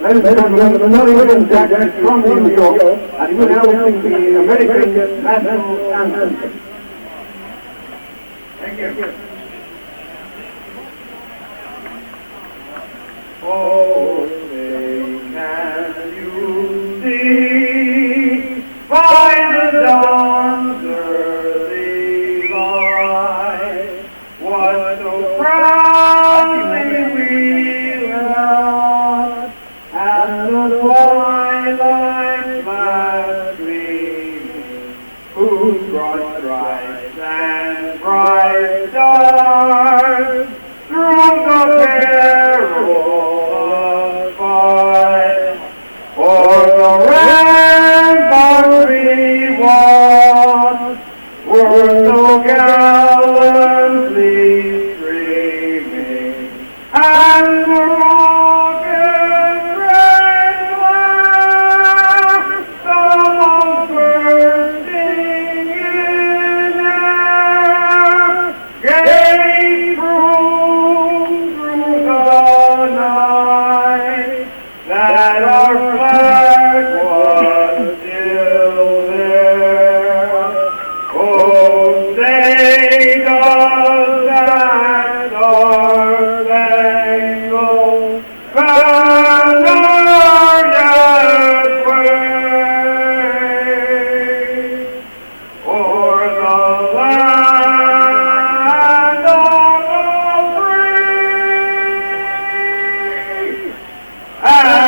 Ladies and gentlemen, Kallie Knoetze is from New York, and will now sing the American National Anthem. Thank you. Oh, can you see by the dawn's early light what so proudly we held at the twilight's last gleaming, whose broad stripes and bright stars through the perilous fight for the ramparts we watched were so gallantly streaming, and the rocket red glare, the bursting in air, gave proof through the night that our flag was still there. Oh, say does that star-spangled banner yet wave o'er the land of the free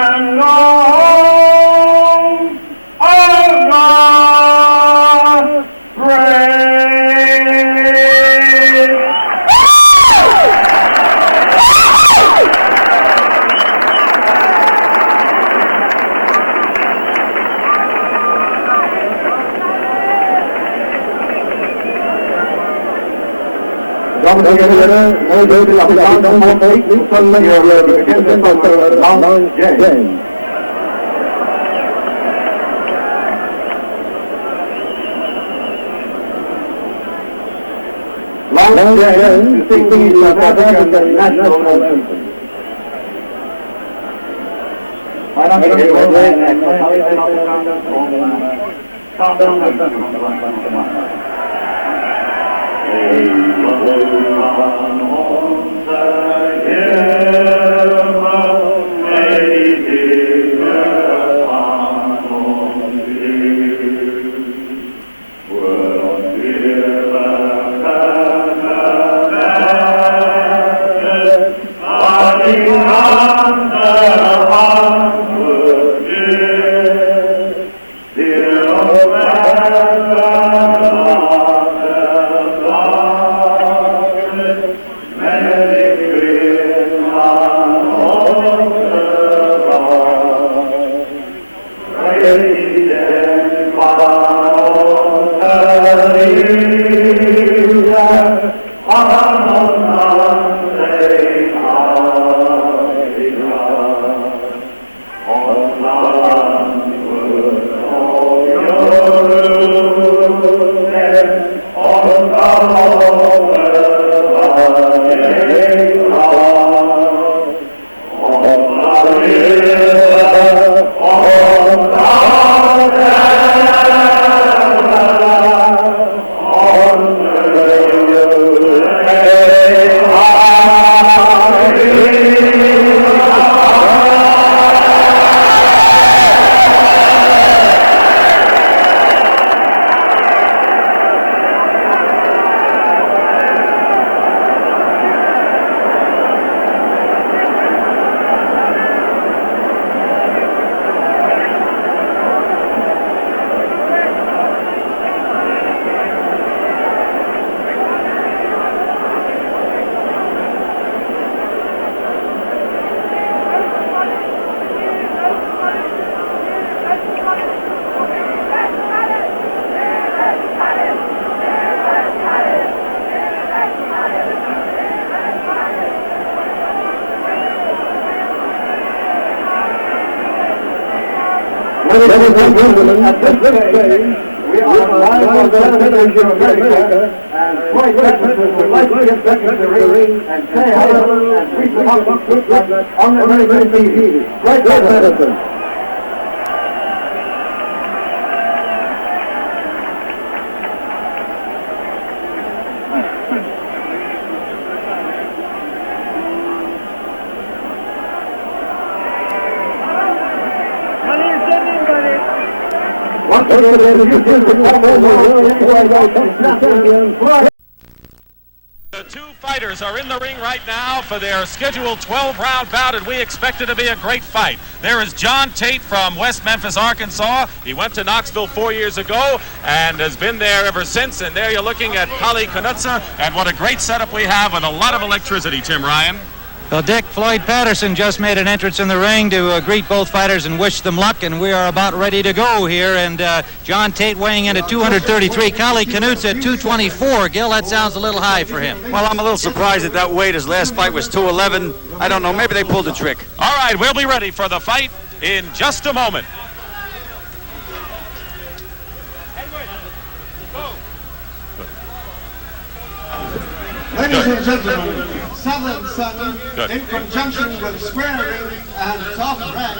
and the home of the brave. John Tate, Long James to sing the South African National Anthem. Ladies and gentlemen, at this stage, we are live on television America, and Floyd Patterson would like to get back into the ring and say hello and greet the public on the American TV. Floyd Patterson. Once again, the two fighters are in the ring right now for their scheduled 12-round bout, and we expect it to be a great fight. There is John Tate from West Memphis, Arkansas. He went to Knoxville 4 years ago and has been there ever since. And there you're looking at Kallie Knoetze, and what a great setup we have with a lot of electricity, Tim Ryan. Well, Dick, Floyd Patterson just made an entrance in the ring to greet both fighters and wish them luck, and we are about ready to go here. And John Tate weighing in at 233, Kallie Knoetze at 224. Gil, that sounds a little high for him. Well, I'm a little surprised at that weight. His last fight was 211. I don't know, maybe they pulled a trick. All right, we'll be ready for the fight in just a moment. Ladies and gentlemen, Southern Sun, in conjunction with Square Ring and Top Rank,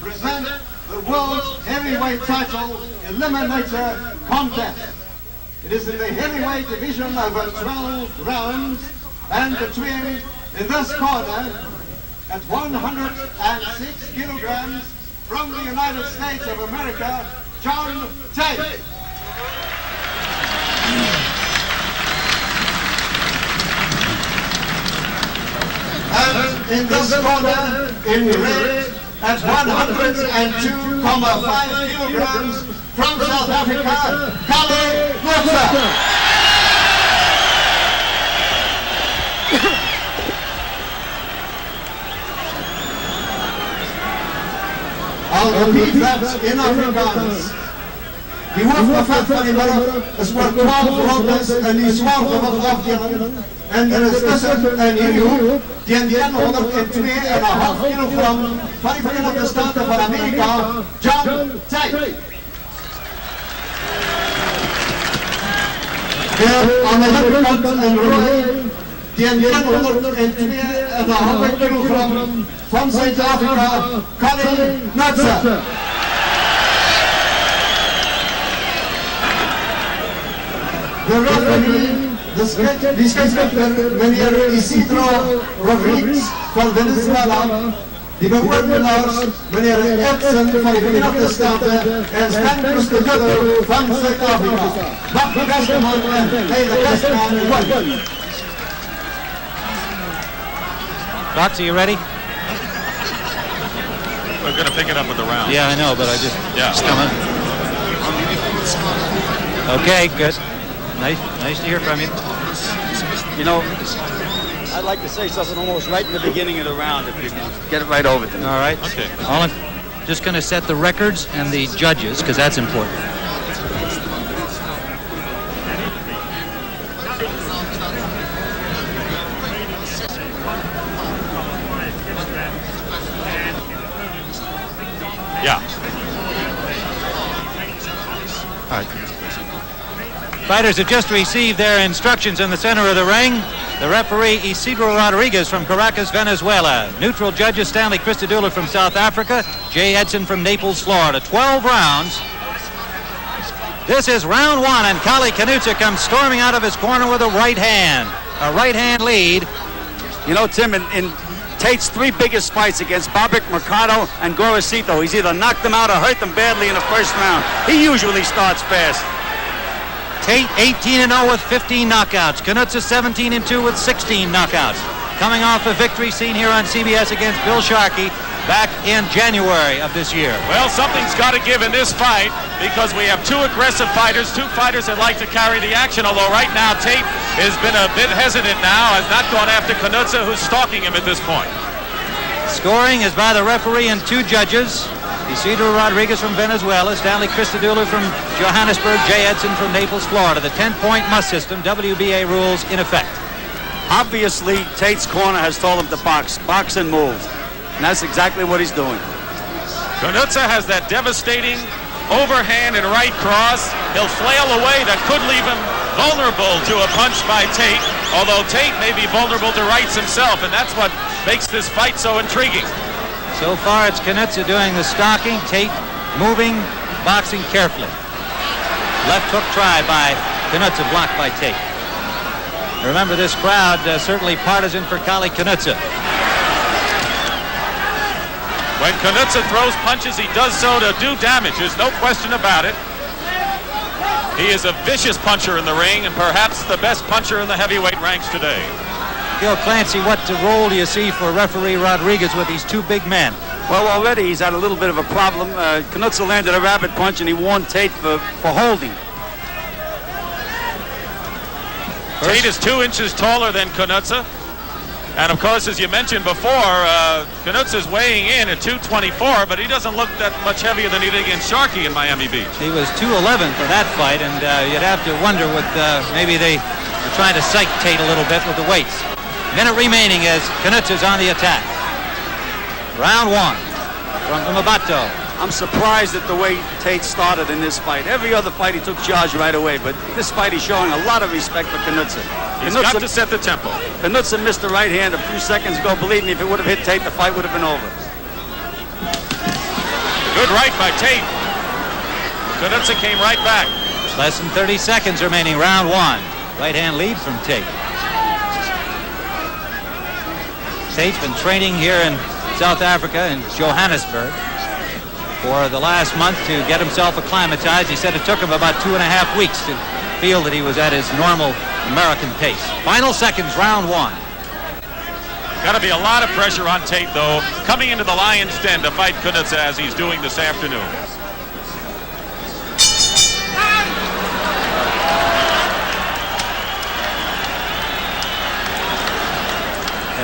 present the World Heavyweight Title Eliminator Contest. It is in the heavyweight division over 12 rounds, and between, in this corner, at 106 kilograms, from the United States of America, John Tate. And in this corner, in red, at 102.5 kilograms, from South Africa, Kallie Knoetze. I'll repeat that in Afrikaans. Die hoofdgevecht van die middag is voor 12 rondes in die zwaargewicht afdeling. En er is tussen in hierdie hoek teen 102,5 kilogram van die Verenigde Staten van Amerika, John Tate. Aan de linkerkant in rooi teen 102,5 kilogram van Zuid-Afrika, Kallie Knoetze. De referee, die scheidsrechter, meneer Isidro Rodriguez van Venezuela, die beoordelaars, meneer Edson van de Verenigde Staten en Stan Christopher van Zuid-Afrika. Mag de beste man en may the best man win. Fox, are you ready? We're going to pick it up with the round. Yeah, I know, but I just... Yeah. Okay, good. Nice to hear from you. You know, I'd like to say something almost right in the beginning of the round, if you can get it right over to me. All right. Okay. I'm just going to set the records and the judges, because that's important. Yeah. All right. Fighters have just received their instructions in the center of the ring. The referee, Isidro Rodriguez from Caracas, Venezuela. Neutral judges, Stanley Christodouler from South Africa, Jay Edson from Naples, Florida. 12 rounds. This is round one, and Kallie Knoetze comes storming out of his corner with a right hand. A right-hand lead. You know, Tim, in Tate's three biggest fights against Babak, Mercado, and Gorosito, he's either knocked them out or hurt them badly in the first round. He usually starts fast. Tate 18-0 with 15 knockouts. Knoetze 17-2 with 16 knockouts. Coming off a victory seen here on CBS against Bill Sharkey back in January of this year. Well, something's got to give in this fight because we have two aggressive fighters, two fighters that like to carry the action, although right now Tate has been a bit hesitant now, has not gone after Knoetze, who's stalking him at this point. Scoring is by the referee and two judges. Isidro Rodriguez from Venezuela, Stanley Christodouler from Johannesburg, Jay Edson from Naples, Florida. The 10-point must system, WBA rules in effect. Obviously, Tate's corner has told him to box and move. And that's exactly what he's doing. Knoetze has that devastating overhand and right cross. He'll flail away. That could leave him vulnerable to a punch by Tate, although Tate may be vulnerable to rights himself, and that's what makes this fight so intriguing. So far, it's Knoetze doing the stalking, Tate moving, boxing carefully. Left hook try by Knoetze, blocked by Tate. Remember, this crowd certainly partisan for Kallie Knoetze. When Knoetze throws punches, he does so to do damage. There's no question about it. He is a vicious puncher in the ring, and perhaps the best puncher in the heavyweight ranks today. Gil Clancy, what role do you see for referee Rodriguez with these two big men? Well, already he's had a little bit of a problem. Knoetze landed a rabbit punch, and he warned Tate for holding. Tate is 2 inches taller than Knoetze. And of course, as you mentioned before, Knoetze is weighing in at 224, but he doesn't look that much heavier than he did against Sharkey in Miami Beach. He was 211 for that fight, and you'd have to wonder with maybe they are trying to psych Tate a little bit with the weights. Minute remaining as Knoetze is on the attack. Round 1 from Umabato. I'm surprised at the way Tate started in this fight. Every other fight he took charge right away, but this fight he's showing a lot of respect for Knoetze. He's got to set the tempo. Knoetze missed the right hand a few seconds ago. Believe me, if it would have hit Tate, the fight would have been over. Good right by Tate. Knoetze came right back. Less than 30 seconds remaining, round 1. Right hand lead from Tate. Tate's been training here in South Africa, in Johannesburg, for the last month to get himself acclimatized. He said it took him about 2.5 weeks to feel that he was at his normal American pace. Final seconds, round 1. Got to be a lot of pressure on Tate, though, coming into the Lion's Den to fight Knoetze as he's doing this afternoon.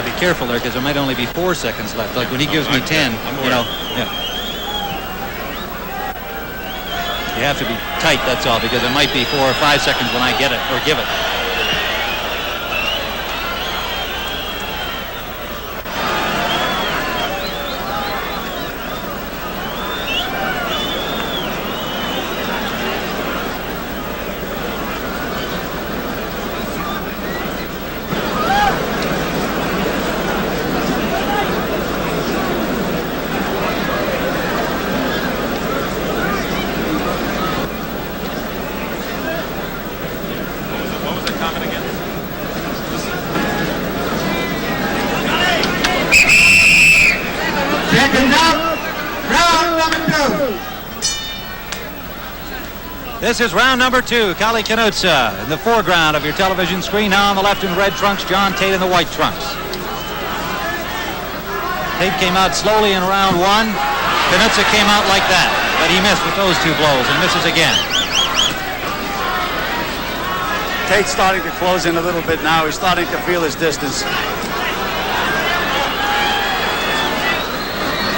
Be careful there, because there might only be 4 seconds left. Like when he gives me 10, you know. Yeah. You have to be tight, that's all, because there might be 4 or 5 seconds when I get it or give it. This is round number 2. Kallie Knoetze in the foreground of your television screen. Now on the left in red trunks, John Tate in the white trunks. Tate came out slowly in round 1. Knoetze came out like that, but he missed with those 2 blows and misses again. Tate's starting to close in a little bit now. He's starting to feel his distance.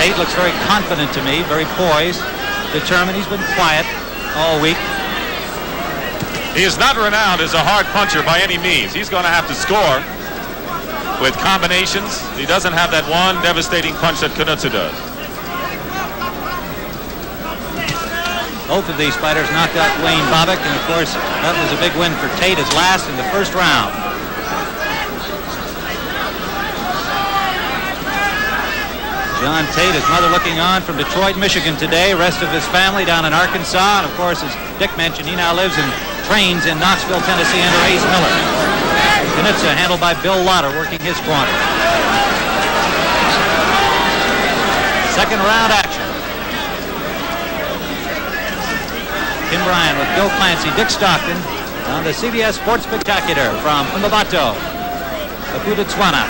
Tate looks very confident to me, very poised, determined. He's been quiet all week. He is not renowned as a hard puncher by any means. He's going to have to score with combinations. He doesn't have that one devastating punch that Knoetze does. Both of these fighters knocked out Wayne Bobick, and of course that was a big win for Tate, his last in the first round. John Tate, his mother looking on from Detroit, Michigan today. Rest of his family down in Arkansas. And of course, as Dick mentioned, he now lives and trains in Knoxville, Tennessee under Ace Miller. Knoetze handled by Bill Lauder, working his corner. Second round action. Tim Bryan with Bill Clancy, Dick Stockton on the CBS Sports Spectacular from Umabato, Botswana.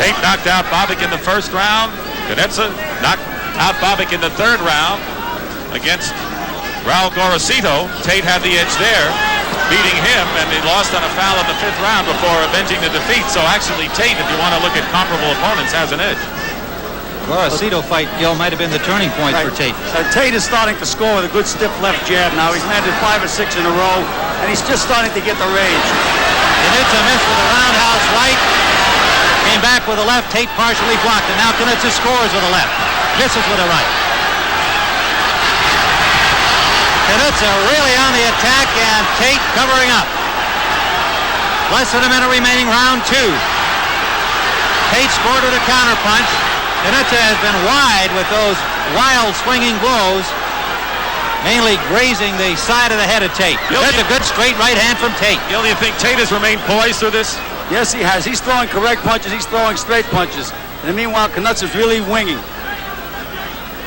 Tate knocked out Bobick in the first round. Knoetze knocked out Bobick in the third round against Raul Gorosito. Tate had the edge there, beating him, and he lost on a foul in the 5th round before avenging the defeat. So actually Tate, if you want to look at comparable opponents, has an edge. Gorosito fight, Gil, might have been the turning point for Tate. Tate is starting to score with a good stiff left jab now. He's landed 5 or 6 in a row, and he's just starting to get the rage. Knoetze missed with a roundhouse right. Came back with a left. Tate partially blocked, and now Knoetze scores with a left. Misses with a right. Knoetze really on the attack, and Tate covering up. Less than a minute remaining, round 2. Tate scored with a counterpunch. Knoetze has been wide with those wild swinging blows, mainly grazing the side of the head of Tate. That's a good straight right hand from Tate. Gil, do you think Tate has remained poised through this? Yes, he has. He's throwing correct punches. He's throwing straight punches. And meanwhile, Knoetze is really winging.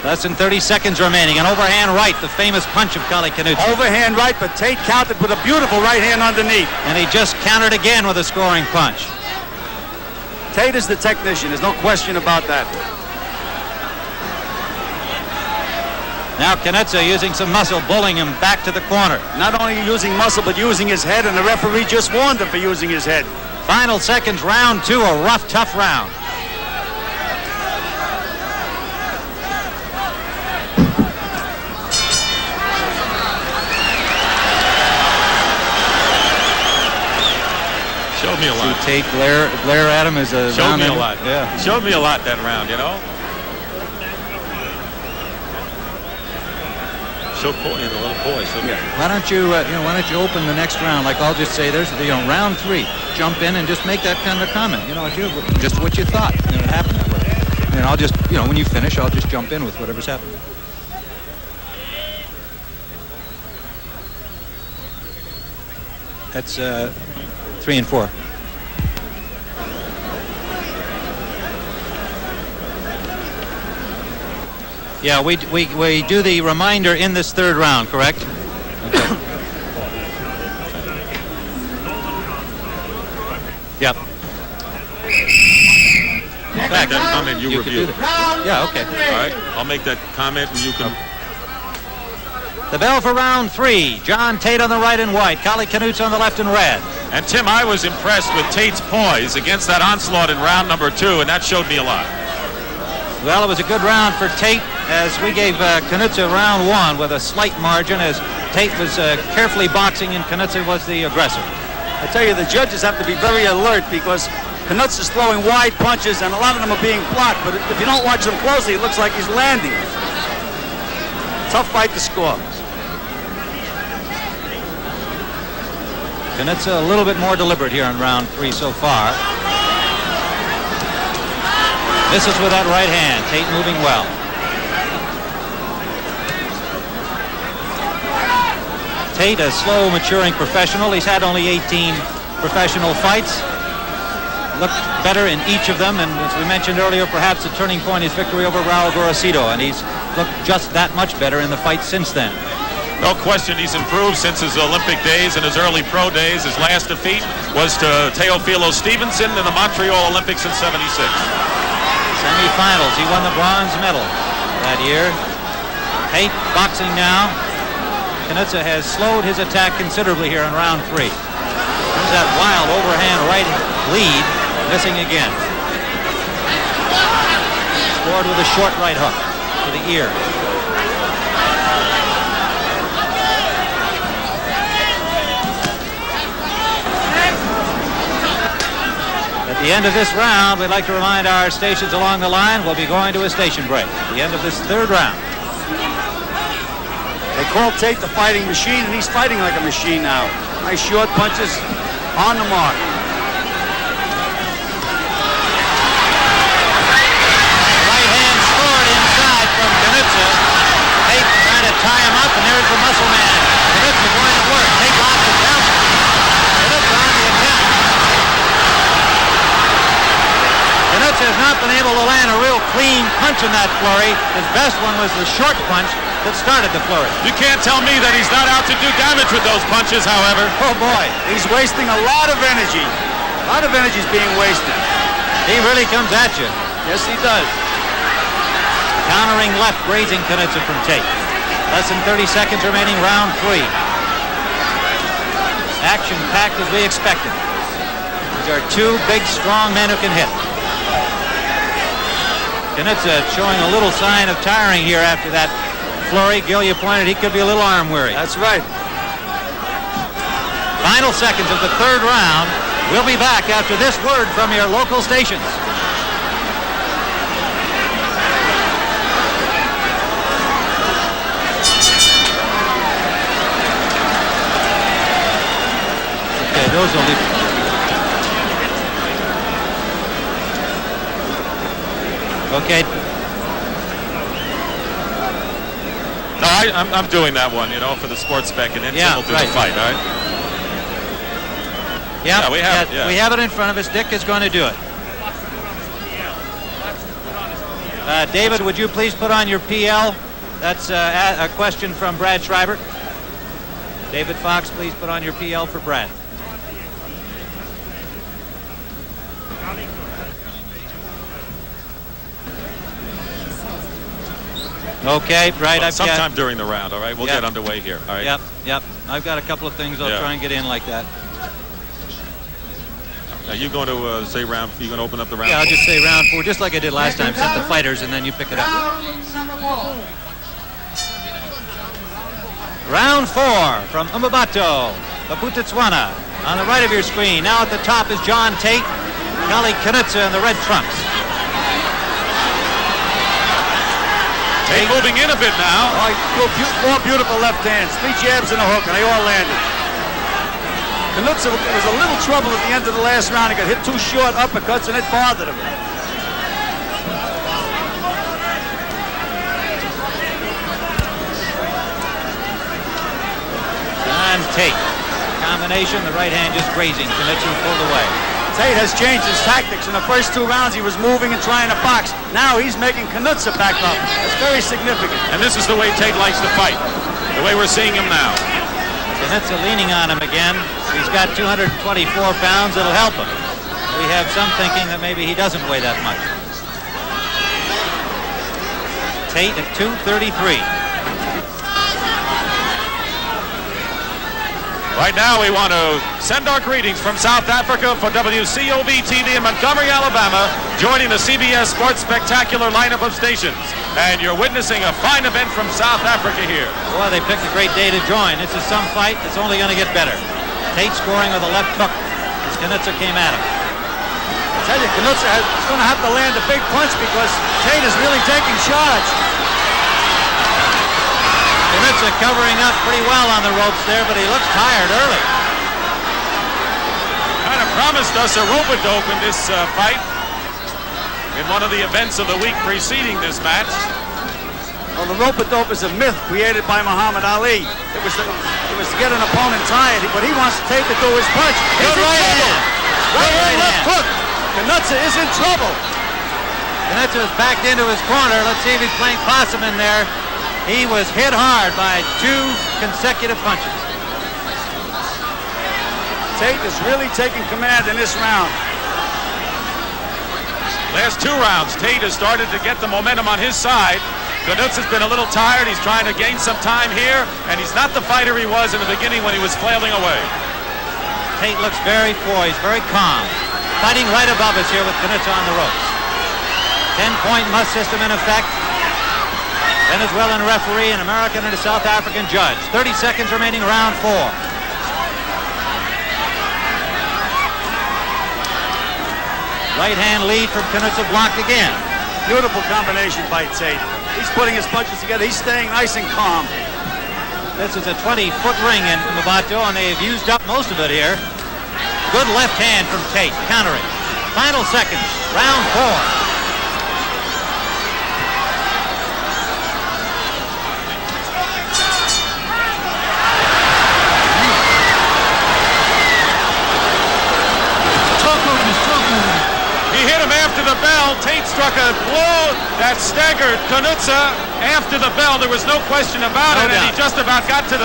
Less than 30 seconds remaining. An overhand right, the famous punch of Kallie Knoetze. Overhand right, but Tate countered with a beautiful right hand underneath. And he just countered again with a scoring punch. Tate is the technician. There's no question about that. Now Knoetze using some muscle, bullying him back to the corner. Not only using muscle, but using his head, and the referee just warned him for using his head. Final seconds, round 2, a rough, tough round. Showed me a lot. Tate glare at him as a Showed me a ender. lot. Yeah. Showed me a lot that round, you know. So cool, a little poise. So Why don't you, why don't you open the next round? Like I'll just say, there's, round 3. Jump in and just make that kind of a comment. Just what you thought. It happened that way. And I'll just, when you finish, I'll just jump in with whatever's happening. That's 3 and 4. Yeah, we do the reminder in this third round, correct? Okay. Yep. I'll make that comment you review. Yeah, okay. All right, I'll make that comment and you can. The bell for round 3. John Tate on the right and white. Kallie Knoetze on the left and red. And Tim, I was impressed with Tate's poise against that onslaught in round number 2, and that showed me a lot. Well, it was a good round for Tate, as we gave Knoetze round 1 with a slight margin, as Tate was carefully boxing and Knoetze was the aggressor. I tell you, the judges have to be very alert, because Knoetze is throwing wide punches, and a lot of them are being blocked. But if you don't watch them closely, it looks like he's landing. Tough fight to score. Knoetze a little bit more deliberate here in round 3 so far. Misses with that right hand. Tate moving well. Tate, a slow, maturing professional. He's had only 18 professional fights. Looked better in each of them, and as we mentioned earlier, perhaps the turning point is victory over Raul Gorosito, and he's looked just that much better in the fight since then. No question he's improved since his Olympic days and his early pro days. His last defeat was to Teofilo Stevenson in the Montreal Olympics in '76. Semi-finals, he won the bronze medal that year. Tate boxing now. Knoetze has slowed his attack considerably here in round 3. There's that wild overhand right lead, missing again. Scored with a short right hook to the ear. At the end of this round, we'd like to remind our stations along the line we'll be going to a station break. At the end of this third round. They call Tate the fighting machine, and he's fighting like a machine now. Nice short punches on the mark. Right hand scored inside from Knoetze. Tate trying to tie him up, and there's the muscle man. Knoetze going to work. Tate locks it down. Knoetze on the attack. Knoetze has not been able to land a real clean punch in that flurry. His best one was the short punch that started the flurry. You can't tell me that he's not out to do damage with those punches, however. Oh boy, he's wasting a lot of energy. A lot of energy is being wasted. He really comes at you. Yes, he does. Countering left, grazing Knoetze from Tate. Less than 30 seconds remaining, round 3. Action-packed as we expected. These are two big, strong men who can hit. Knoetze showing a little sign of tiring here after that flurry. Gil, you pointed he could be a little arm weary. That's right. Final seconds of the third round. We'll be back after this word from your local stations. Okay, those will be. Okay. No, I'm doing that one, you know, for the sports spec, and then Tim will do the fight, all right? Yeah, we have it. Yeah. We have it in front of us. Dick is going to do it. David, would you please put on your PL? That's a question from Brad Schreiber. David Fox, please put on your PL for Brad. Okay, right. Well, sometime during the round, all right? We'll get underway here, all right? Yep. I've got a couple of things I'll try and get in like that. Are you going to say round? Are you going to open up the round? Yeah, I'll just say round 4, just like I did last time. Set the fighters, and then you pick it up. Round 4 from Umbabato, Botswana. On the right of your screen. Now at the top is John Tate, Kallie Knoetze in the red trunks. Tate moving in a bit now. More beautiful left hands. 3 jabs and a hook, and they all landed. Knoetze was a little trouble at the end of the last round. He got hit 2 short uppercuts, and it bothered him. John Tate. Combination, the right hand just grazing. Knoetze pulled away. Tate has changed his tactics. In the first 2 rounds, he was moving and trying to box. Now he's making Knoetze back up. That's very significant. And this is the way Tate likes to fight, the way we're seeing him now. Knoetze leaning on him again. He's got 224 pounds. It'll help him. We have some thinking that maybe he doesn't weigh that much. Tate at 233. Right now, we want to send our greetings from South Africa for WCOV-TV in Montgomery, Alabama, joining the CBS Sports Spectacular lineup of stations. And you're witnessing a fine event from South Africa here. Boy, they picked a great day to join. This is some fight that's only going to get better. Tate scoring with a left hook as Knoetze came at him. I tell you, Knoetze is going to have to land a big punch because Tate is really taking charge. Knoetze covering up pretty well on the ropes there, but he looks tired early. Kind of promised us a rope-a-dope in this fight in one of the events of the week preceding this match. Well, the rope-a-dope is a myth created by Muhammad Ali. It was to get an opponent tired, but he wants Tate to do his punch. Good right hand. Right left hook. Knoetze is in trouble. Knoetze is backed into his corner. Let's see if he's playing possum in there. He was hit hard by 2 consecutive punches. Tate is really taking command in this round. Last 2 rounds, Tate has started to get the momentum on his side. Knoetze has been a little tired. He's trying to gain some time here, and he's not the fighter he was in the beginning when he was flailing away. Tate looks very poised, very calm. Fighting right above us here with Knoetze on the ropes. 10-point must system in effect. Venezuelan referee, an American and a South African judge. 30 seconds remaining, round 4. Right hand lead from Knoetze, blocked again. Beautiful combination by Tate. He's putting his punches together. He's staying nice and calm. This is a 20-foot ring in Umbabato, and they've used up most of it here. Good left hand from Tate, countering. Final seconds, round 4. He hit him after the bell. Tate struck a blow that staggered Knoetze after the bell. There was no question about it, and he just about got to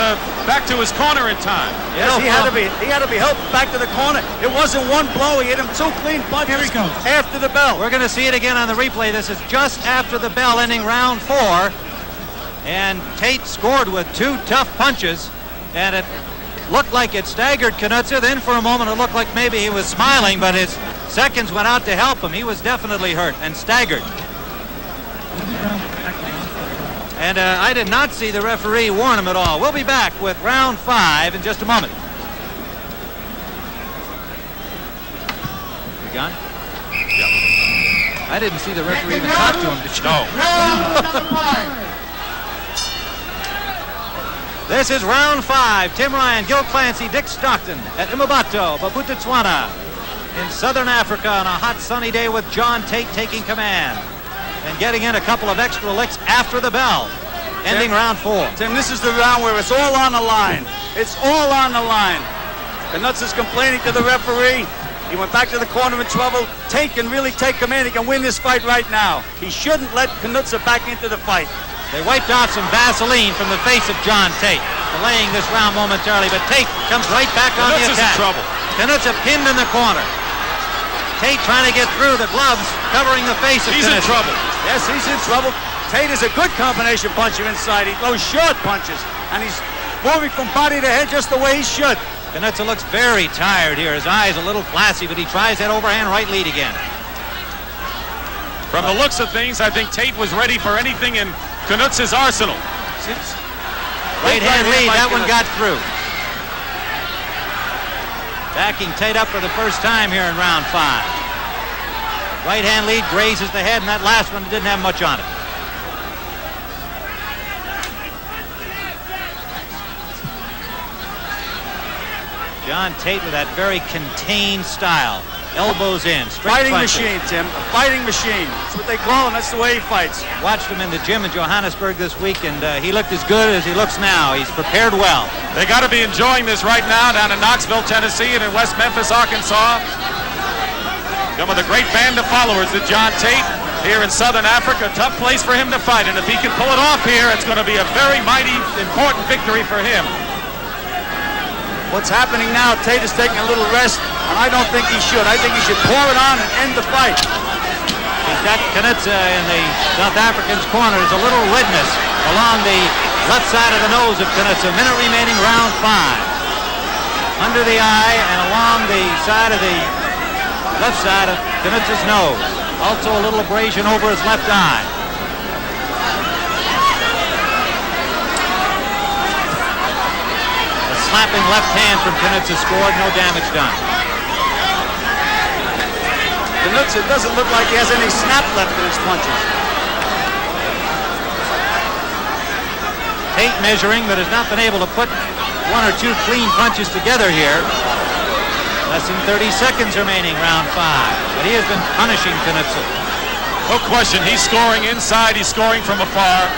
back to his corner in time. Yes, he had to be helped back to the corner. It wasn't one blow. He hit him 2 clean punches after the bell. We're going to see it again on the replay. This is just after the bell, ending round 4. And Tate scored with 2 tough punches, and it looked like it staggered Knoetze. Then for a moment it looked like maybe he was smiling, but his seconds went out to help him. He was definitely hurt and staggered. And I did not see the referee warn him at all. We'll be back with round 5 in just a moment. You gone? Yeah. I didn't see the referee even talk to him. Did you? No. Round number 5. This is round 5. Tim Ryan, Gil Clancy, Dick Stockton at Imboneto, Bophuthatswana in southern Africa on a hot sunny day with John Tate taking command and getting in a couple of extra licks after the bell, ending round 4. Tim, this is the round where it's all on the line. It's all on the line. Knoetze is complaining to the referee. He went back to the corner in trouble. Tate can really take command. He can win this fight right now. He shouldn't let Knoetze back into the fight. They wiped off some Vaseline from the face of John Tate, delaying this round momentarily, but Tate comes right back on the attack. Knoetze's in trouble. Knoetze pinned in the corner. Tate trying to get through, the gloves covering the face of He's Knoetze. in trouble. Yes, he's in trouble. Tate is a good combination puncher inside. He throws short punches, and he's moving from body to head just the way he should. Knoetze looks very tired here. His eyes a little glassy, but he tries that overhand right lead again. From the looks of things, I think Tate was ready for anything in Knoetze's arsenal. Right hand lead, that one got through. Backing Tate up for the first time here in round 5. Right hand lead grazes the head, and that last one didn't have much on it. John Tate with that very contained style. Elbows in, straight Fighting punches. machine, Tim. A fighting machine. That's what they call him. That's the way he fights. Watched him in the gym in Johannesburg this week, and he looked as good as he looks now. He's prepared well. They got to be enjoying this right now down in Knoxville, Tennessee, and in West Memphis, Arkansas. Some of the great band of followers that John Tate here in Southern Africa. Tough place for him to fight, and if he can pull it off here, it's going to be a very mighty, important victory for him. What's happening now, Tate is taking a little rest, and I don't think he should. I think he should pour it on and end the fight. He's got Knoetze in the South African's corner. There's a little redness along the left side of the nose of Knoetze. A minute remaining, round 5. Under the eye and along the side of the left side of Knoetze's nose. Also a little abrasion over his left eye. Slapping left hand from Knoetze scored, no damage done. Knoetze doesn't look like he has any snap left in his punches. Tate measuring, but has not been able to put 1 or 2 clean punches together here. Less than 30 seconds remaining, round 5. But he has been punishing Knoetze. No question, he's scoring inside, he's scoring from afar.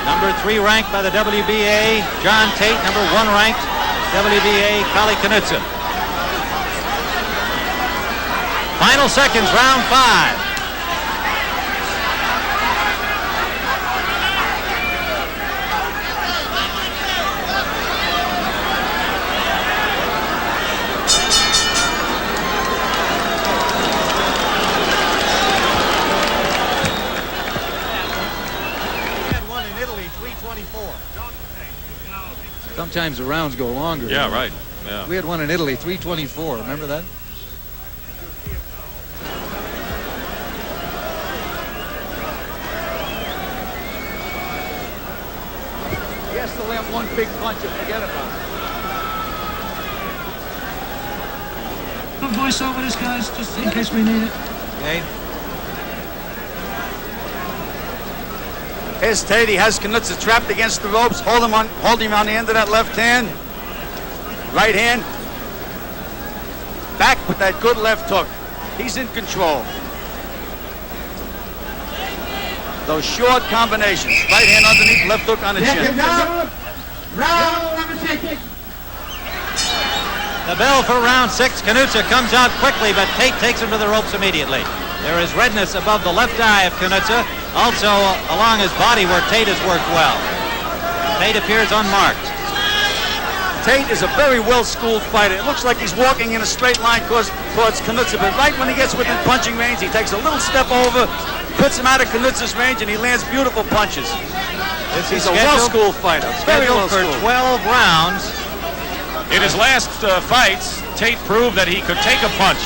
Number 3 ranked by the WBA, John Tate. Number 1 ranked, WBA, Kallie Knoetze. Final seconds, round 5. Sometimes the rounds go longer. Yeah, right. Yeah. We had one in Italy, 324. Remember that? He has to land one big punch and forget about it. Voice over this, guys, just in case we need it. Okay. Here's Tate. He has Knoetze trapped against the ropes. Hold him on the end of that left hand. Right hand. Back with that good left hook. He's in control. Those short combinations. Right hand underneath, left hook on the chin. Round number 6. The bell for round 6. Knoetze comes out quickly, but Tate takes him to the ropes immediately. There is redness above the left eye of Knoetze, also along his body where Tate has worked well. Tate appears unmarked. Tate is a very well-schooled fighter. It looks like he's walking in a straight line towards Knoetze, but right when he gets within punching range, he takes a little step over, puts him out of Knutze's range, and he lands beautiful punches. He's a well-schooled fighter. Very well-schooled. For 12 rounds. In his last fights, Tate proved that he could take a punch.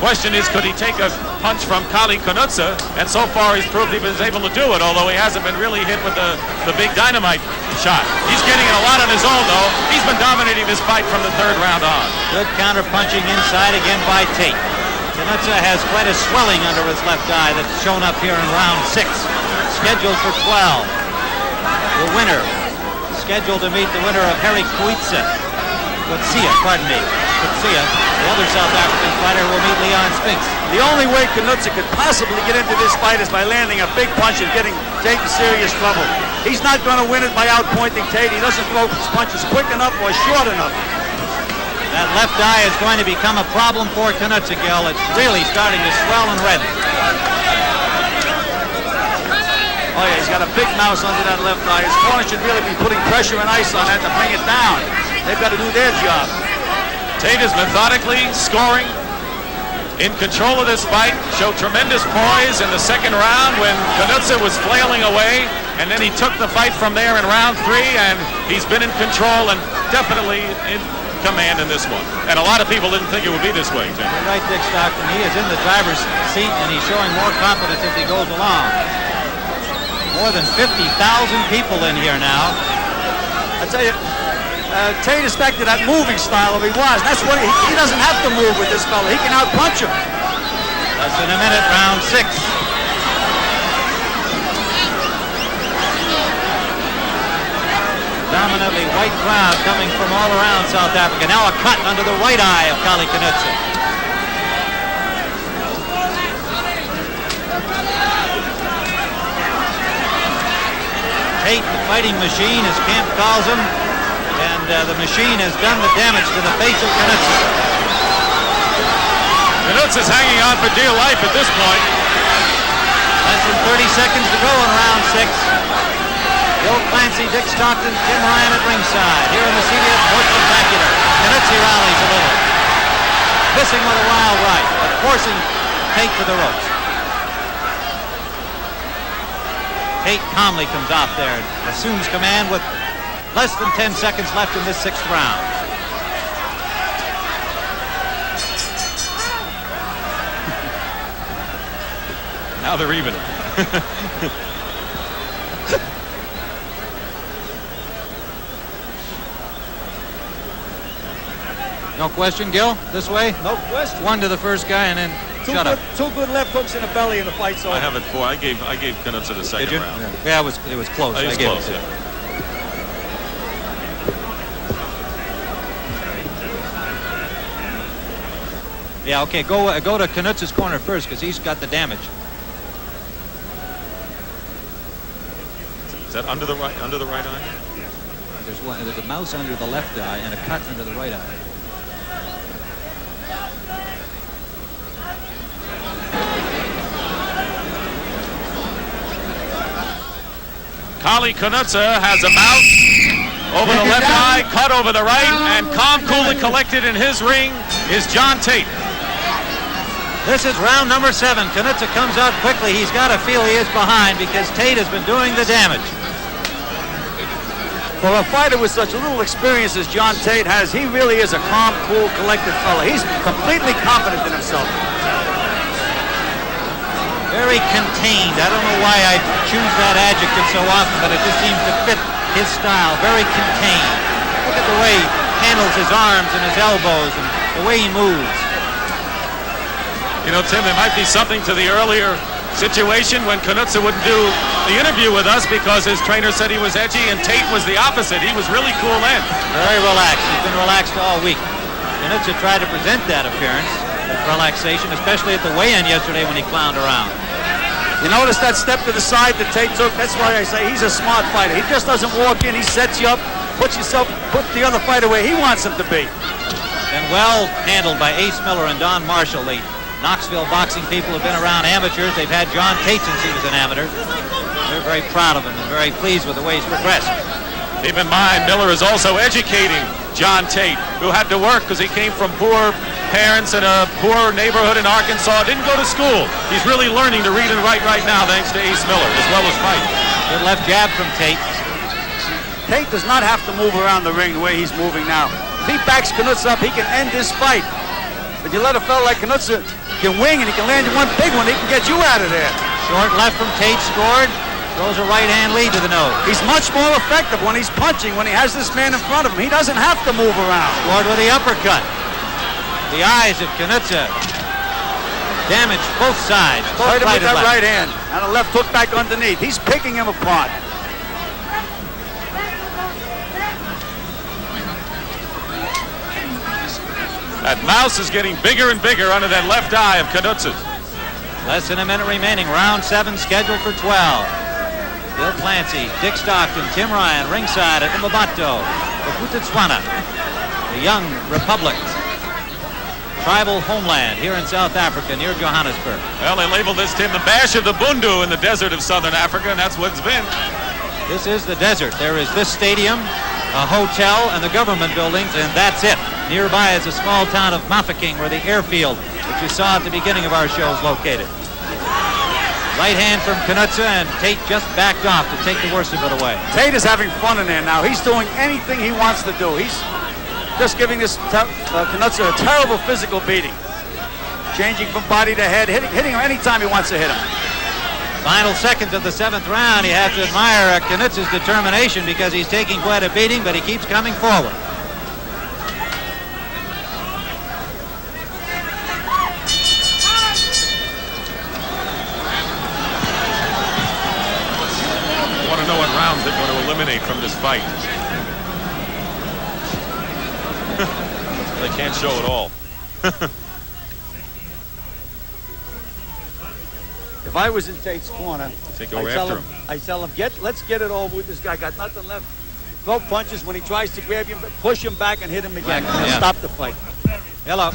Question is, could he take a punch from Kallie Knoetze? And so far, he's proved he was able to do it, although he hasn't been really hit with the big dynamite shot. He's getting it a lot on his own, though. He's been dominating this fight from the 3rd round on. Good counter-punching inside again by Tate. Knoetze has quite a swelling under his left eye that's shown up here in round 6. Scheduled for 12. The winner, scheduled to meet the winner of Kallie Knoetze. The other South African fighter, will meet Leon Spinks. The only way Knoetze could possibly get into this fight is by landing a big punch and getting Tate in serious trouble. He's not going to win it by outpointing Tate. He doesn't throw his punches quick enough or short enough. That left eye is going to become a problem for Knoetze, Gil. It's really starting to swell and redden. Oh yeah, he's got a big mouse under that left eye. His corner should really be putting pressure and ice on that to bring it down. They've got to do their job. Tate is methodically scoring, in control of this fight, showed tremendous poise in the second round when Knoetze was flailing away, and then he took the fight from there in round 3, and he's been in control and definitely in command in this one. And a lot of people didn't think it would be this way, Tim. You're right, Dick Stockton. He is in the driver's seat, and he's showing more confidence as he goes along. More than 50,000 people in here now. I tell you, Tate is back to that moving style of he was. That's what he doesn't have to move with this fella. He can outpunch him. Less than a minute, round 6. Dominantly white crowd coming from all around South Africa. Now a cut under the right eye of Kallie Knoetze. Tate, the fighting machine, as Camp calls him. And the machine has done the damage to the face of Knoetze. Knoetze is hanging on for dear life at this point. Less than 30 seconds to go in round 6. Bill Clancy, Dick Stockton, Jim Ryan at ringside. Here in the CBS Sports Spectacular. Knoetze rallies a little. Missing with a wild right, but forcing Tate to the ropes. Tate calmly comes off there and assumes command with less than 10 seconds left in this 6th round. Now they're even. No question, Gil? This way? No question. One to the first guy and then shut up. Two good left hooks in the belly, and the fight's over. I have it 4. I gave Knoetze the second round. Yeah, it was close. It was close, yeah. Yeah, okay, go to Knoetze's corner first because he's got the damage. Is that under the right eye? There's a mouse under the left eye and a cut under the right eye. Kallie Knoetze has a mouse over the left eye, cut over the right, and calm, cool, and collected in his ring is John Tate. This is round number 7. Knoetze comes out quickly. He's got to feel he is behind because Tate has been doing the damage. For a fighter with such little experience as John Tate has, he really is a calm, cool, collected fella. He's completely confident in himself. Very contained. I don't know why I choose that adjective so often, but it just seems to fit his style. Very contained. Look at the way he handles his arms and his elbows and the way he moves. You know, Tim, there might be something to the earlier situation when Knoetze wouldn't do the interview with us because his trainer said he was edgy, and Tate was the opposite. He was really cool then. Very relaxed. He's been relaxed all week. Knoetze tried to present that appearance of relaxation, especially at the weigh-in yesterday when he clowned around. You notice that step to the side that Tate took? That's why I say he's a smart fighter. He just doesn't walk in, he sets you up, put the other fighter where he wants him to be. And well handled by Ace Miller and Don Marshall. The Knoxville boxing people have been around amateurs. They've had John Tate since he was an amateur. They're very proud of him and very pleased with the way he's progressed. Keep in mind, Miller is also educating John Tate, who had to work because he came from poor parents in a poor neighborhood in Arkansas, didn't go to school. He's really learning to read and write right now thanks to Ace Miller, as well as fight. Good left jab from Tate. Tate does not have to move around the ring the way he's moving now. If he backs Knoetze up, he can end this fight. But you let a fellow like Knoetze can wing and he can land you one big one, he can get you out of there. Short left from Tate, scored. Throws a right-hand lead to the nose. He's much more effective when he's punching, when he has this man in front of him. He doesn't have to move around. Scored with the uppercut. The eyes of Knoetze damaged both sides. Hurt him with that right hand. And a left hook back underneath. He's picking him apart. That mouse is getting bigger and bigger under that left eye of Knoetze. Less than a minute remaining. Round 7 scheduled for 12. Bill Clancy, Dick Stockton, Tim Ryan, ringside at Mbabato, Botswana, the young republic, tribal homeland here in South Africa near Johannesburg. Well, they labeled this, Tim, the Bash of the Bundu in the desert of southern Africa, and that's what it's been. This is the desert. There is this stadium, a hotel, and the government buildings, and that's it. Nearby is a small town of Mafeking, where the airfield, which you saw at the beginning of our show, is located. Right hand from Knoetze, and Tate just backed off to take the worst of it away. Tate is having fun in there now. He's doing anything he wants to do. He's just giving this Knoetze a terrible physical beating. Changing from body to head, hitting him anytime he wants to hit him. Final seconds of the 7th round. You have to admire Knoetze's determination because he's taking quite a beating, but he keeps coming forward. Know what rounds they're going to eliminate from this fight. They can't show it all. If I was in Tate's corner, I'd go after him. I tell him, let's get it over with. This guy got nothing left. Throw punches. When he tries to grab you, push him back and hit him again. Yeah. Stop the fight. Hello.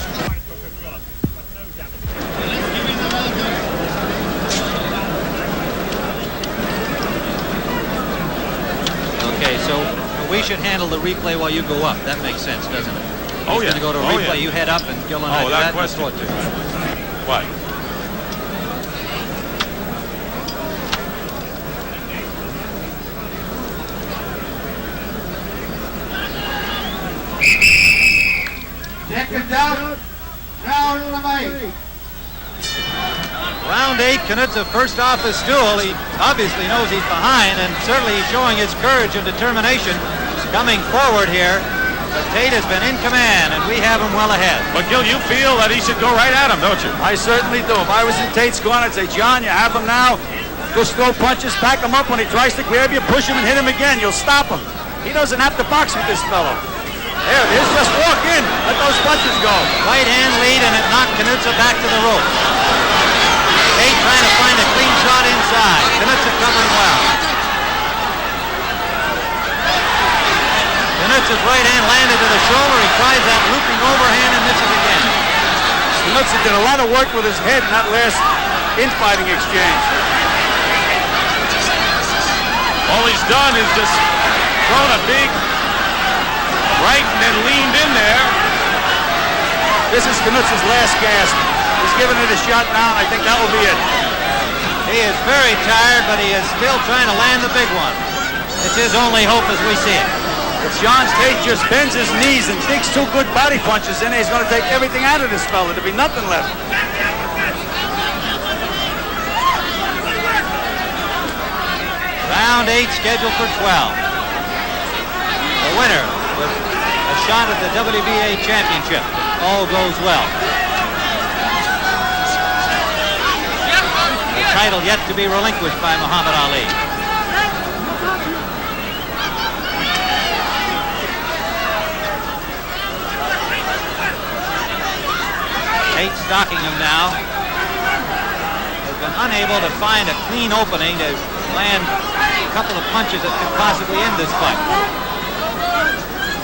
Okay, so we should handle the replay while you go up. That makes sense, doesn't it? Oh, He's yeah. going to go to replay. You head up and Gil and I do that. Question. What? Second down, round number 8. Round 8, Knoetze first off his stool. He obviously knows he's behind, and certainly he's showing his courage and determination. He's coming forward here. But Tate has been in command, and we have him well ahead. But Gil, you feel that he should go right at him, don't you? I certainly do. If I was in Tate's corner, I'd say, John, you have him now. Just throw punches, back him up. When he tries to grab you, push him and hit him again. You'll stop him. He doesn't have to box with this fellow. There it is. Just walk in. Let those punches go. Right hand lead, and it knocked Knoetze back to the rope. Tate trying to find a clean shot inside. Knoetze covering well. Knoetze's right hand landed to the shoulder. He tries that looping overhand and misses again. Knoetze did a lot of work with his head in that last infighting exchange. All he's done is just thrown a big right and then leaned in there. This is Knoetze's last gasp. He's giving it a shot now, and I think that will be it. He is very tired, but he is still trying to land the big one. It's his only hope as we see it. If John Tate just bends his knees and digs 2 good body punches in, he's going to take everything out of this fella. There'll be nothing left. Round 8 scheduled for 12. The winner with a shot at the WBA championship. All goes well. The title yet to be relinquished by Muhammad Ali. Tate stalking him now. Has been unable to find a clean opening to land a couple of punches that could possibly end this fight.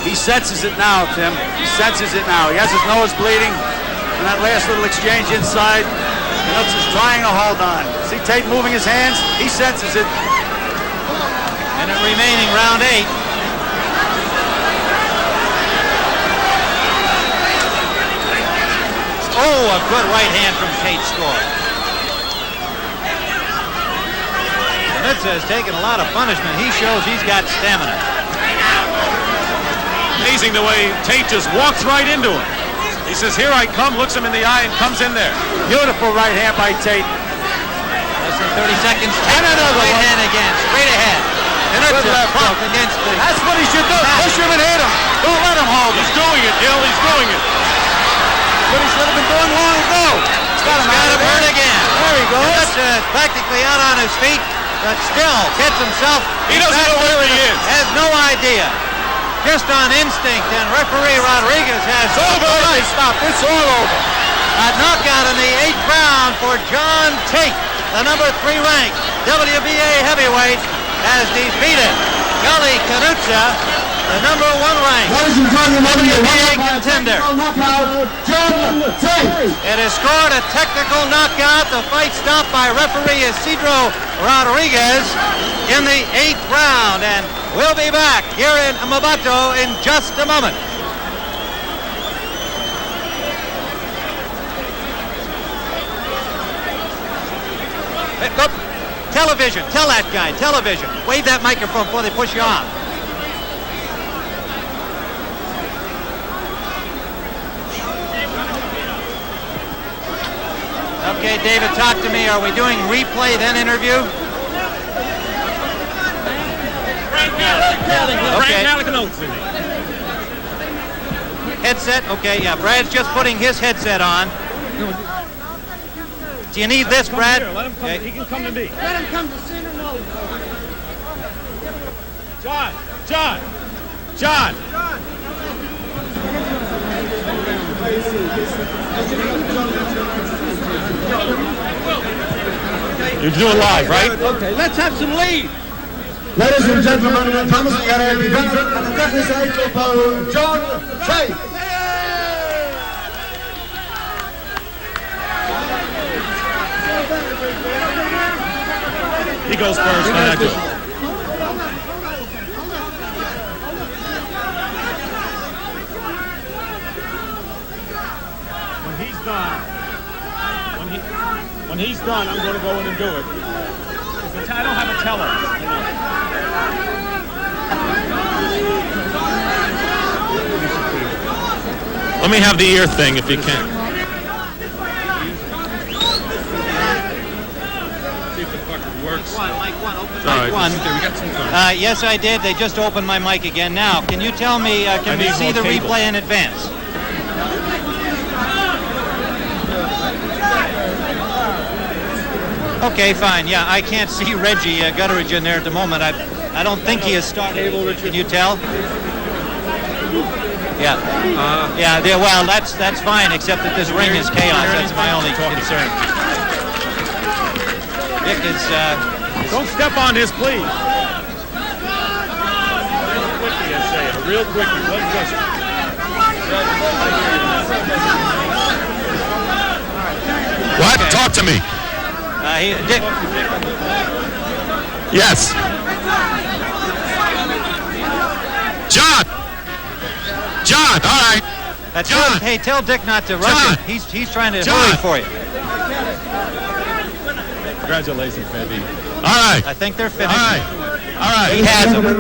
He senses it now, Tim. He senses it now. He has his nose bleeding. And that last little exchange inside, Knoetze is trying to hold on. See Tate moving his hands? He senses it. Minute remaining, round 8. Oh, a good right hand from Tate scored. Knoetze has taken a lot of punishment. He shows he's got stamina. Amazing the way Tate just walks right into him. He says, here I come, looks him in the eye, and comes in there. Beautiful right hand by Tate. Less than 30 seconds. And another right hand again, straight ahead. Knoetze bumped against the... That's what he should do. Push him and hit him. Don't let him hold him. He's doing it, Gil. He's doing it. What he should have been doing long ago. He's got him hurt again. There he goes. Knoetze practically out on his feet, but still gets himself... He doesn't know where he is. Has no idea. just on instinct, and referee Rodriguez has Over. Stop. It's all over. a knockout in the 8th round for John Tate. The number 3 ranked WBA heavyweight has defeated Kallie Knoetze, the number 1 ranked WBA contender. It has scored a technical knockout. The fight stopped by referee Isidro Rodriguez in the 8th round, and we'll be back here in Ambato in just a moment. Look, television, tell that guy, television. Wave that microphone before they push you off. Okay, David, talk to me. Are we doing replay, then interview? Okay. Headset, okay, yeah. Brad's just putting his headset on. Do you need this, Brad? Let him come. Okay. He can come to me. Let him come to center mode. John. You're doing live, right? Okay, let's have some lead. Ladies and gentlemen, promising an event and a deficit for John Tate. He goes first, then I do. When he's done, I'm going to go in and do it. I don't have a teller. Let me have the ear thing if you can. Mic 1, open mic 1. Yes, I did. They just opened my mic again. Now, can you tell me, can we see the replay in advance? Okay, fine. Yeah, I can't see Reggie Gutteridge in there at the moment. I don't think he has started. Can you tell? Yeah. Well, that's fine, except that this ring is chaos. That's my only concern. Dick is... Don't step on this, please. Real quickly, one question. What? Okay. Talk to me. Dick. Yes. John, all right. John. Hey, tell Dick not to rush it. He's trying to hurry for you. Congratulations, baby. All right. I think they're finished. All right. He has them. All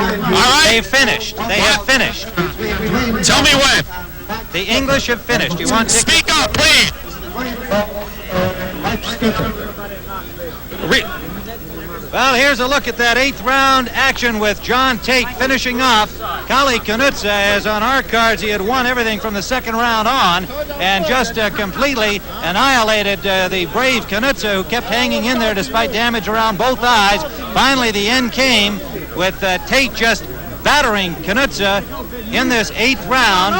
right. They've finished. They have finished. Tell me when. The English have finished. You want to speak up, please? Well, here's a look at that 8th round action with John Tate finishing off Kallie Knoetze, as on our cards he had won everything from the 2nd round on and just completely annihilated the brave Knoetze, who kept hanging in there despite damage around both eyes. Finally, the end came with Tate just battering Knoetze in this 8th round.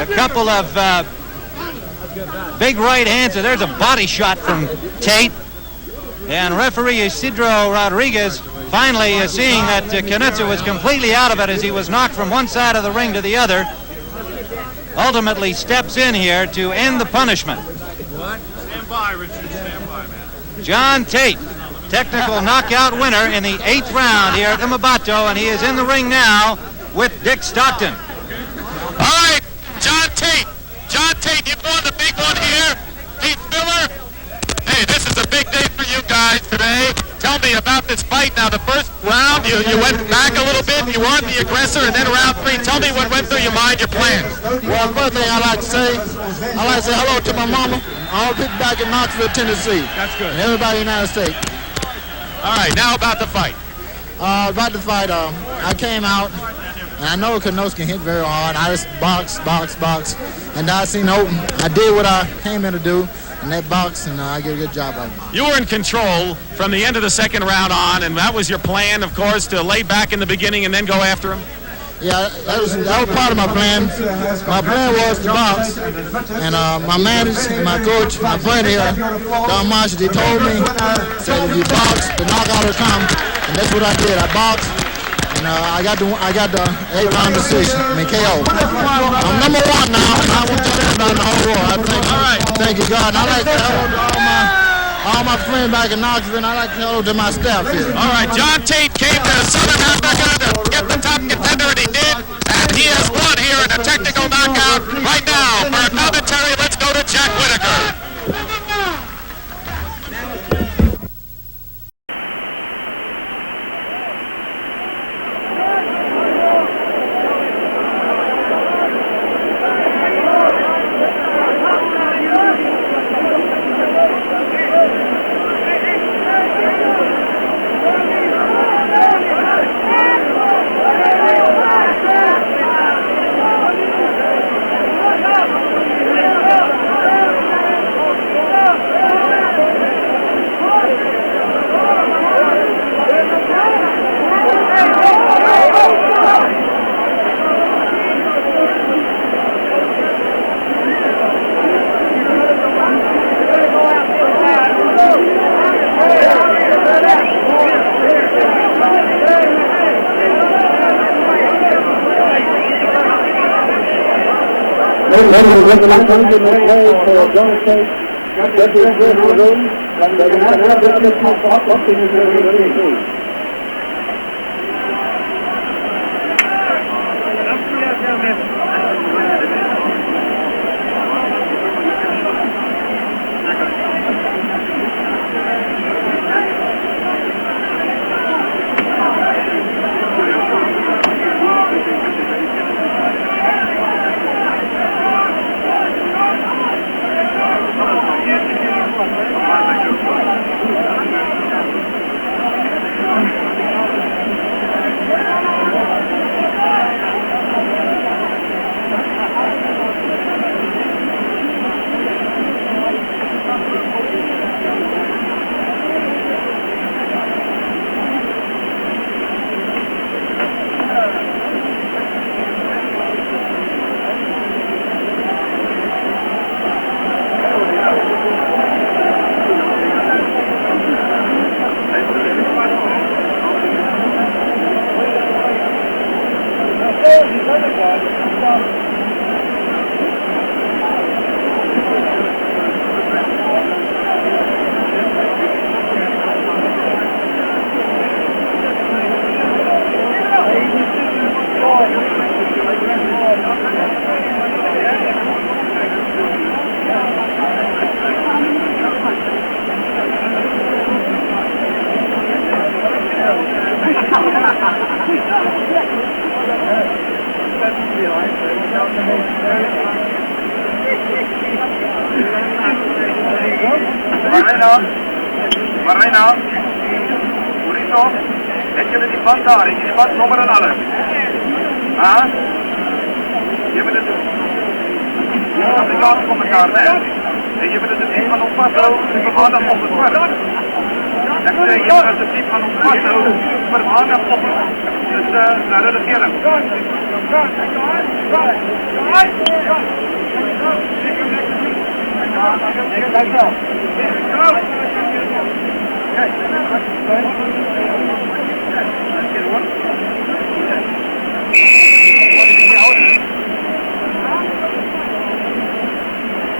A couple of big right hands. There's a body shot from Tate. And referee Isidro Rodriguez finally seeing that Knoetze was completely out of it as he was knocked from one side of the ring to the other, ultimately steps in here to end the punishment. Stand by, Richard. Stand by, man. John Tate, technical knockout winner in the 8th round here at Ambato, and he is in the ring now with Dick Stockton. All right, John Tate, you won the big one here. Pete Miller. Hey, this is a big day for you guys today. Tell me about this fight. Now, the first round, you went back a little bit. You weren't the aggressor, and then round 3. Tell me what went through your mind, your plans. Well, first thing I like to say hello to my mama, all the people back in Knoxville, Tennessee. That's good. And everybody in the United States. All right, now about the fight. I came out. And I know Knoetze can hit very hard. I just box. And I seen open. I did what I came in to do. And that box, and I get a good job of it. You were in control from the end of the second round on, and that was your plan, of course, to lay back in the beginning and then go after him? Yeah, that was part of my plan. My plan was to box, and my manager, my coach, my friend here, Don Marshall, he told me, said if you box, the knockout will come, and that's what I did. I boxed, and I got the 8-round decision, KO. I'm number 1 now, and I want to tell everybody in the whole world. Thank you, God. And I like to hello to all my friends back in Knoxville, and I like to hello to my staff here. All right, John Tate came to Southern Africa to get the top contender, and he did. And he has won here in a technical knockout. Right now, for a commentary, let's go to Jack Whitaker. With the last one, for John Tate, get the referee in the room, and they can have this boxing in the ring. Marina, horizon, heb jullie die band daar, heb je die band nommer en alles? Ah? Je bent het Afrikaanse commentaar, nee. En je bent het een van oppassen, we gaan dan op het werk. Ik zeg, je bent het een van oppassen, we gaan dan op het werk. Dus, naar de regering.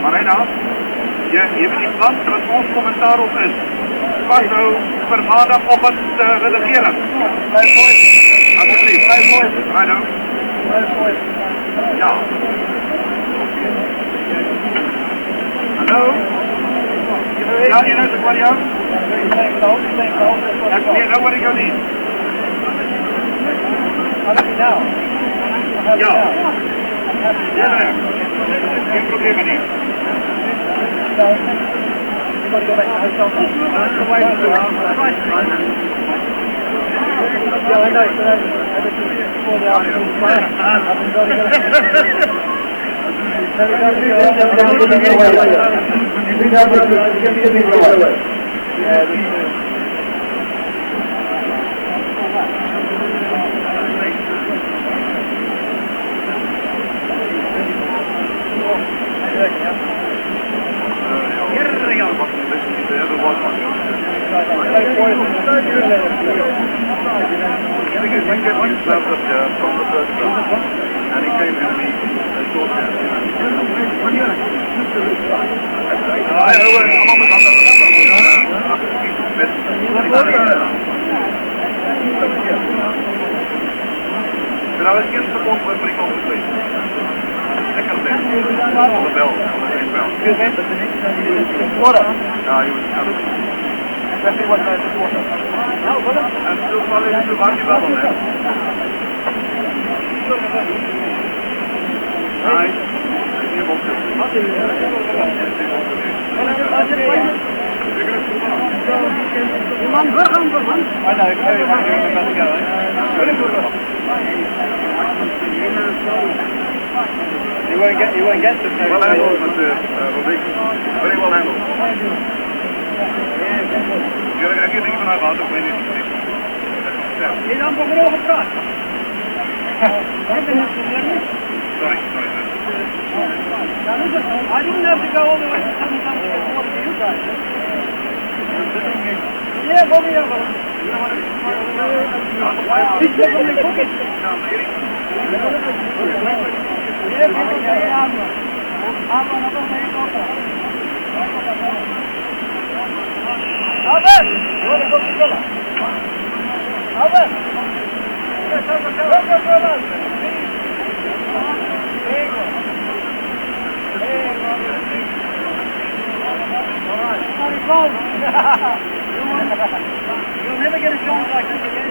Marina, je hebt die plan wat ons commentaar op is. Pas nou vir maandagoggend redigeren. Blijf mooi. Alsjeblieft. Blijf mooi. Marina. Blijf mooi. Ja. Hallo? Ja, you know the video? You know what it goes in? I'll let you know. Ja. Ja, geen probleem niet. You've got to go back to the hotel. Yeah, I know. But I had to see it before the afternoon fire. I've been going to get and he came to me and thought I was against the one where pretty conversation. Second day, on the bell, on the same bell. water. No, he was coming. Exactly what size of water. And still following the Baki battle there. Nice. You won't get the well handled, Rodriguez. Very well handled. You're going to get even about the way it is. Je dan voor over praat. Sorry. I didn't have to go all the way to some to you guys. Yeah, go me over. He's never going to cook it. Yeah, people say agua. Agua no come ahí otra. A ver, yo le doy sola. A ver. You'll never get a chance like this again.